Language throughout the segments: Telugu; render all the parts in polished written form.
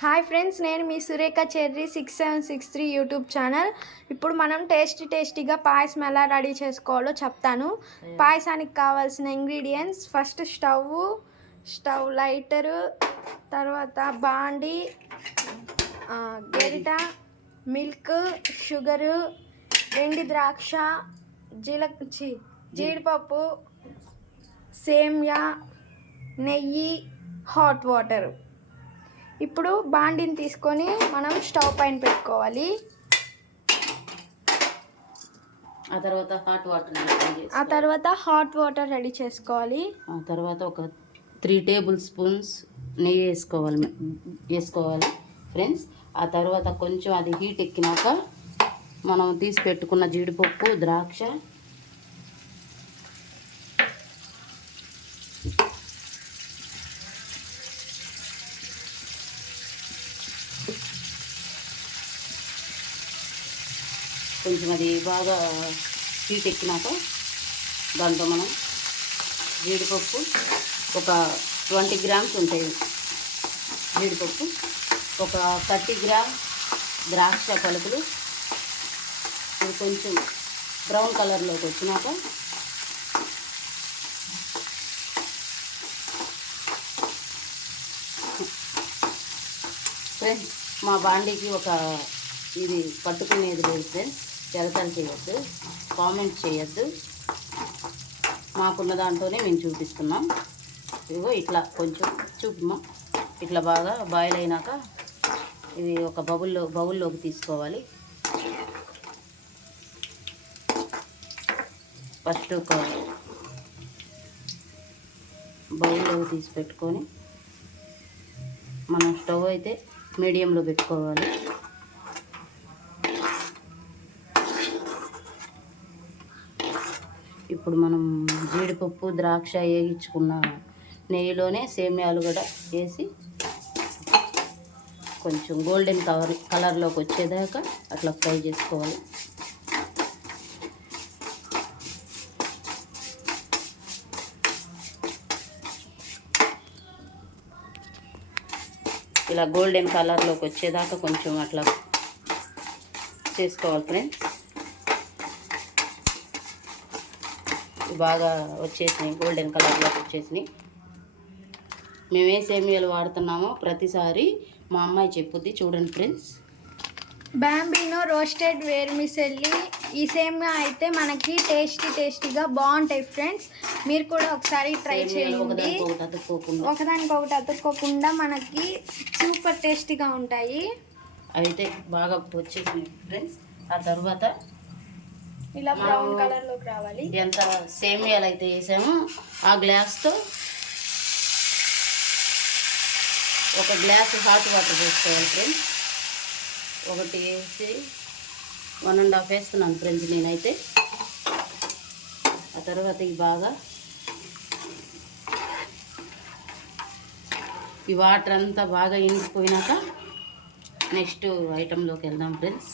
హాయ్ ఫ్రెండ్స్, నేను మీ సురేఖ చెర్రీ 6763 యూట్యూబ్ ఛానల్. ఇప్పుడు మనం టేస్టీగా పాయసం ఎలా రెడీ చేసుకోవాలో చెప్తాను. పాయసానికి కావాల్సిన ఇంగ్రీడియంట్స్: ఫస్ట్ స్టవ్ లైటరు, తర్వాత బాండి, గరిట, మిల్క్, షుగరు, ఎండి ద్రాక్ష, జీడిపప్పు, సేమ్యా, నెయ్యి, హాట్ వాటర్. ఇప్పుడు బాండిని తీసుకొని మనం స్టవ్ పైన పెట్టుకోవాలి. ఆ తర్వాత హాట్ వాటర్ రెడీ చేసుకోవాలి. ఆ తర్వాత ఒక 3 టేబుల్ స్పూన్స్ నెయ్యి వేసుకోవాలి ఫ్రెండ్స్. ఆ తర్వాత కొంచెం అది హీట్ ఎక్కినాక మనం తీసి పెట్టుకున్న జీడిపప్పు, ద్రాక్ష, కొంచెం అది బాగా హీట్ ఎక్కినాక దాంట్లో మనం జీడిపప్పు ఒక 20 గ్రామ్స్ ఉంటాయి, జీడిపప్పు ఒక 30 గ్రామ్స్ ద్రాక్ష పలుకులు. అది కొంచెం బ్రౌన్ కలర్లోకి వచ్చినాక ఫ్రెండ్స్, మా బాండీకి ఒక ఇది పట్టుకునేది లేదు ఫ్రెండ్స్. ఎగతాలు చేయొద్దు, కామెంట్ చేయొద్దు. మాకున్న దాంట్లోనే మేము చూపిస్తున్నాం. ఇదిగో ఇట్లా కొంచెం చూపమ్మా. ఇట్లా బాగా బాయిల్ అయినాక ఇది ఒక బౌల్లోకి తీసుకోవాలి. ఫస్ట్ ఒక బౌల్లోకి తీసి పెట్టుకొని మనం స్టవ్ అయితే మీడియంలో పెట్టుకోవాలి. ఇప్పుడు మనం జీడిపప్పు, ద్రాక్ష వేగించుకున్న నెయ్యిలోనే సేమ్యాలు కూడా వేసి కొంచెం గోల్డెన్ కలర్లోకి వచ్చేదాకా అట్లా ఫ్రై చేసుకోవాలి. ఇలా గోల్డెన్ కలర్లోకి వచ్చేదాకా కొంచెం అట్లా చేసుకోవాలి ఫ్రెండ్స్. బాగా వచ్చేసినాయి, గోల్డెన్ కలర్లోకి వచ్చేసినాయి. మేము ఏ సేమియాలు వాడుతున్నామో ప్రతిసారి మా అమ్మాయి చెప్పుద్ది, చూడండి ఫ్రెండ్స్. బాంబినో రోస్టెడ్ వేర్మిసెల్లి, ఈ సేమియా అయితే మనకి టేస్టీగా బాగుంటాయి ఫ్రెండ్స్. మీరు కూడా ఒకసారి ట్రై చేయండి. ఒకదానికొకటి అతుక్కోకుండా మనకి సూపర్ టేస్టీగా ఉంటాయి. అయితే బాగా వచ్చేసినాయి ఫ్రెండ్స్. ఆ తర్వాత ఇలా బ్రౌన్ కలర్లోకి రావాలి. ఎంత సేమియాలు అయితే వేసామో ఆ గ్లాస్తో ఒక గ్లాస్ హాట్ వాటర్ వేసుకోవాలి ఫ్రెండ్స్. ఒకటి వేసి 1.5 వేస్తున్నాను ఫ్రెండ్స్ నేనైతే. ఆ తర్వాత ఈ బాగా ఈ వాటర్ అంతా బాగా ఇంకిపోయినాక నెక్స్ట్ ఐటెంలోకి వెళ్దాం ఫ్రెండ్స్.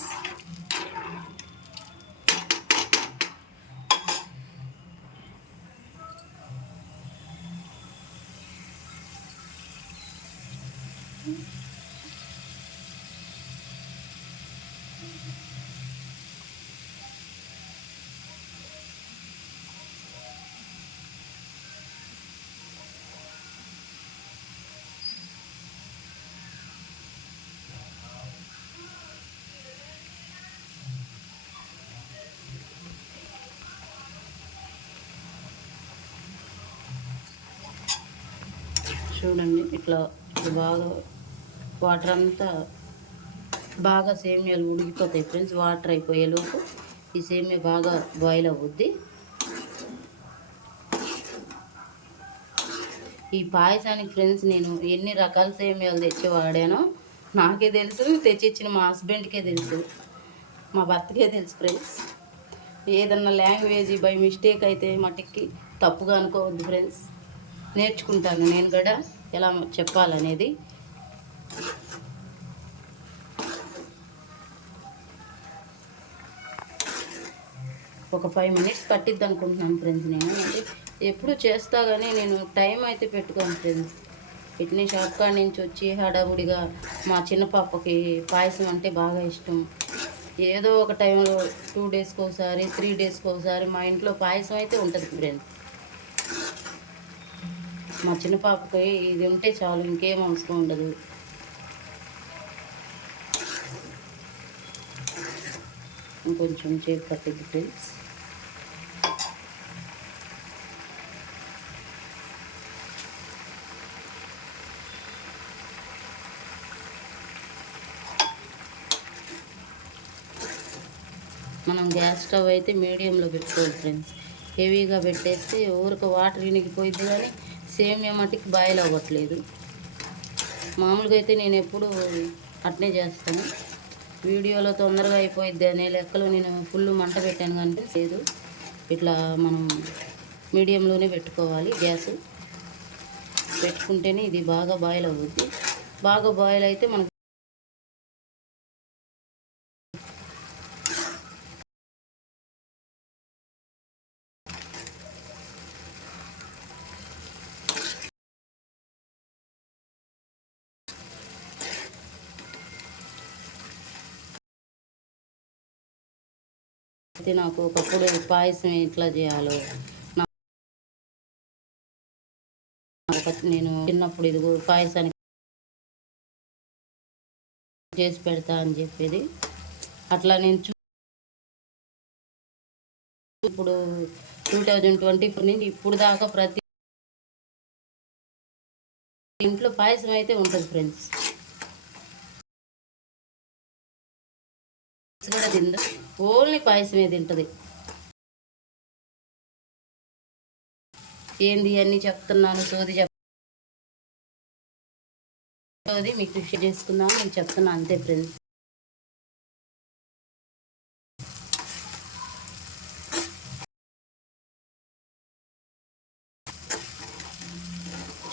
చూడండి ఇట్లా బాగా వాటర్ అంతా బాగా సేమియాలు ఉడికిపోతాయి ఫ్రెండ్స్. వాటర్ అయిపోయేలోపు ఈ సేమియా బాగా బాయిల్ అవుద్ది. ఈ పాయసానికి ఫ్రెండ్స్ నేను ఎన్ని రకాల సేమియాలు తెచ్చి వాడానో నాకే తెలుసు, తెచ్చిచ్చిన మా హస్బెండ్కే తెలుసు, మా భర్తకే తెలుసు ఫ్రెండ్స్. ఏదన్నా లాంగ్వేజ్ బై మిస్టేక్ అయితే మటుకి తప్పుగా అనుకోవద్దు ఫ్రెండ్స్. నేర్చుకుంటాను నేను కూడా ఎలా చెప్పాలనేది. ఒక 5 మినిట్స్ పట్టిద్ది అనుకుంటున్నాను ఫ్రెండ్స్. నేను ఎప్పుడు చేస్తా కానీ నేను టైం అయితే పెట్టుకోను ఫ్రెండ్స్. ఇట్నే షాప్ కాడ నుంచి వచ్చి హడావుడిగా మా చిన్న పాపకి పాయసం అంటే బాగా ఇష్టం. ఏదో ఒక టైంలో 2 డేస్కి ఒకసారి 3 డేస్కి ఒకసారి మా ఇంట్లో పాయసం అయితే ఉంటుంది ఫ్రెండ్స్. మా చిన్న పాపకి ఇది ఉంటే చాలు, ఇంకేం అవసరం ఉండదు. ఇంకొంచెం చేతి పట్టింది ఫ్రెండ్స్. మనం గ్యాస్ స్టవ్ అయితే మీడియంలో పెట్టుకోవాలి ఫ్రెండ్స్. హెవీగా పెట్టేస్తే ఊరికి వాటర్ ఇనికిపోయింది కానీ సేమియా మట్టికి బాయిల్ అవ్వట్లేదు. మామూలుగా అయితే నేను ఎప్పుడు అట్నే చేస్తాను. వీడియోలో తొందరగా అయిపోయిద్ది అనే లెక్కలో నేను ఫుల్ మంట పెట్టాను కానీ లేదు. ఇట్లా మనం మీడియంలోనే పెట్టుకోవాలి. గ్యాస్ పెట్టుకుంటేనే ఇది బాగా బాయిల్ అవుద్ది. బాగా బాయిల్ అయితే మనకు అయితే నాకు ఒకప్పుడు పాయసం ఎట్లా చేయాలో నేను చిన్నప్పుడు ఇది పాయసానికి చేసి పెడతా అని చెప్పేది. అట్లా నేను ఇప్పుడు 2024 నుండి ఇప్పుడు దాకా ప్రతి ఇంట్లో పాయసం అయితే ఉంటుంది ఫ్రెండ్స్. కూడా తిందా, ఓన్లీ పాయసమే తింటుంది. ఏంది అన్నీ చెప్తున్నాను, సోది సోది మీకు షేర్ చేసుకున్నాను, నేను చెప్తున్నా అంతే ఫ్రెండ్స్.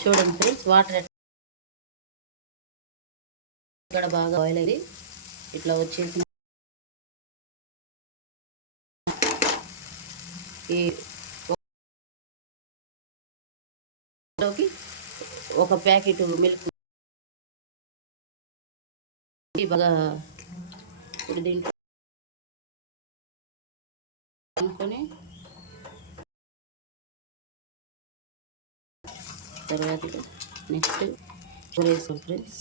చూడండి ఫ్రెండ్స్, వాటర్ ఇక్కడ బాగా బాయిల్ అయ్యి ఇట్లా వచ్చేసి ఈ ఒక ప్యాకెట్ మిల్క్ బాగా ఇప్పుడు దీంట్లో అనుకొని తర్వాత నెక్స్ట్ వేసాం ఫ్రెండ్స్.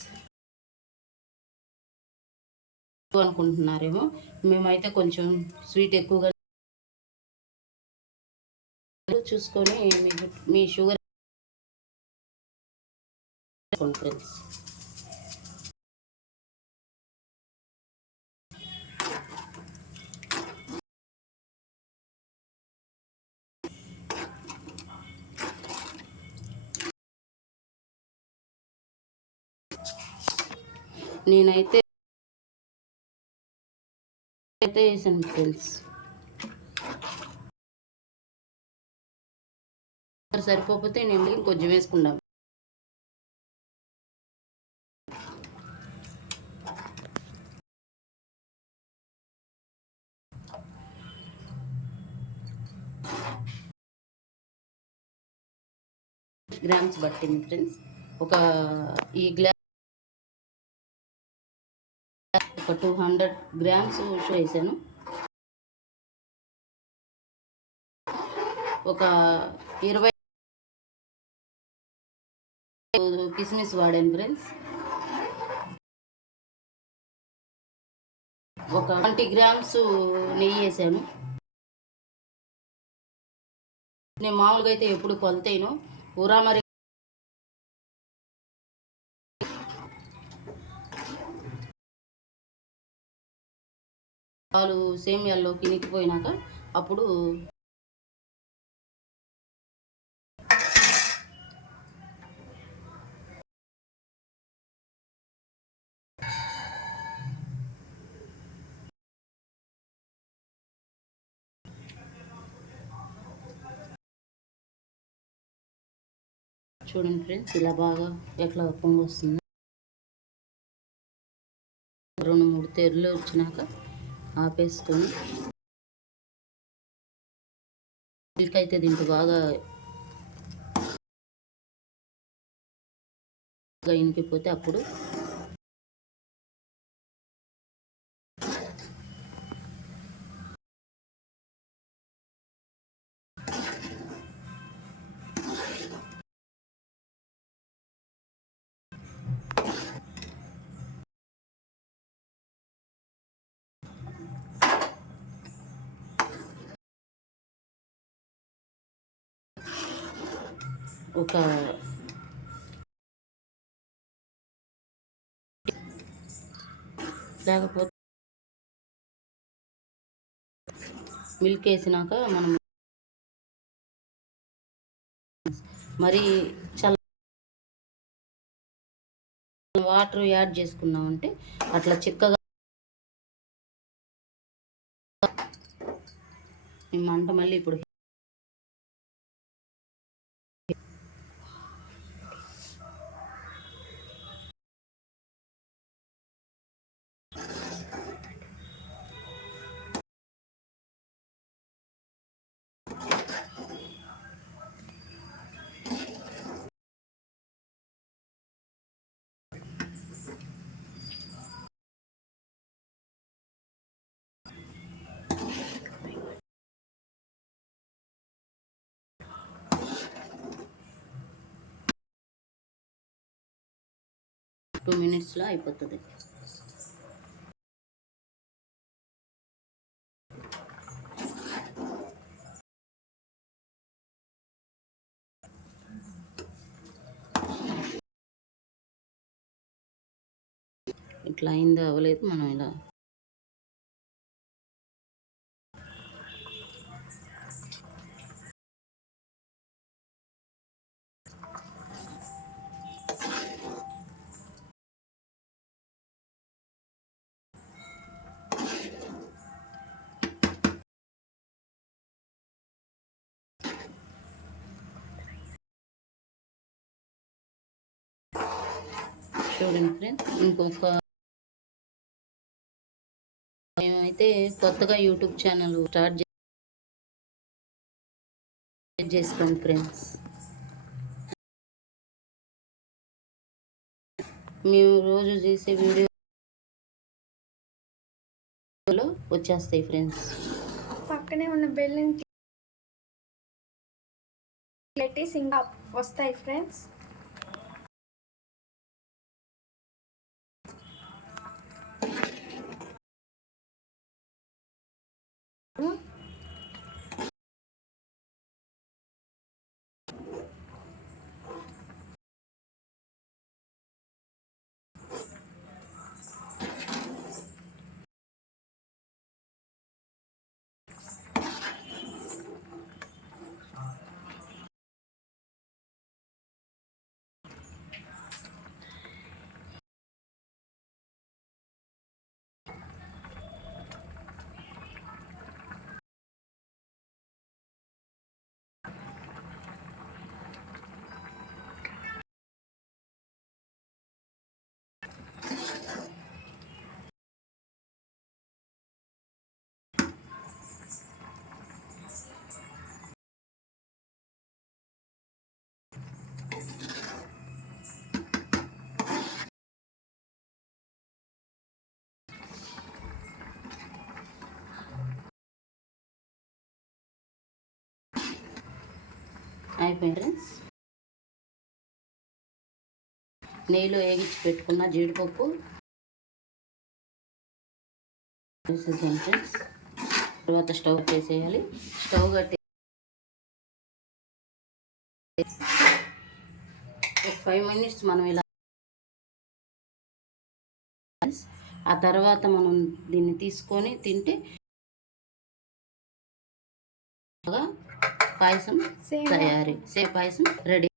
అనుకుంటున్నారేమో, మేమైతే కొంచెం స్వీట్ ఎక్కువగా చూసుకొని మీ షుగర్ ఫ్రెండ్స్. నేనైతే వేసాను ఫ్రెండ్స్. సరిపోతే నేను ఇంకొంచెం వేసుకుందాం. గ్రామ్స్ పట్టింది ఫ్రెండ్స్. ఈ గ్లాస్ ఒక 200 గ్రామ్స్ వేసాను. ఒక 20 కిస్మిస్ వాడాను ఫ్రెండ్స్. ఒక 20 గ్రామ్స్ నెయ్యి వేసాను. నేను మామూలుగా అయితే ఎప్పుడు కొలతేను ఊరా మరి పాలు సేమియాల్లోకి ఇనికిపోయినాక అప్పుడు చూడండి ఫ్రెండ్స్, ఇలా బాగా ఎట్లా పొంగి వస్తుంది. 2-3 తెరలు వచ్చినాక ఆపేసుకొని మిల్క్ అయితే దీంట్లో బాగా ఇనికిపోతే అప్పుడు ఒక లేకపోతే మిల్క్ వేసినాక మనం మరి చల్ల వాటర్ యాడ్ చేసుకున్నామంటే అట్లా చిక్కగా ఈ మంట మళ్ళీ ఇప్పుడు 2 minutesలో అయిపోతుంది. ఇట్లా అయిందో అవ్వలేదు మనం ఇలా చూడండి ఫ్రెండ్స్. ఇంకొక మేమైతే కొత్తగా యూట్యూబ్ ఛానల్ స్టార్ట్ చేసుకోండి ఫ్రెండ్స్. మేము రోజు చేసే వీడియోలో వచ్చేస్తాయి ఫ్రెండ్స్. పక్కనే ఉన్న బెల్ని ఇంకా వస్తాయి ఫ్రెండ్స్. అయిపోయింది ఫ్రెండ్స్. నెయ్యిలో వేగించి పెట్టుకున్న జీడిపప్పు వేసేసాను ఫ్రెండ్స్. తర్వాత స్టవ్ చేసేయాలి. స్టవ్ కట్టి ఒక 5 minutes మనం ఇలా, ఆ తర్వాత మనం దీన్ని తీసుకొని తింటే పాయసం తయారీ. పాయసం రెడీ.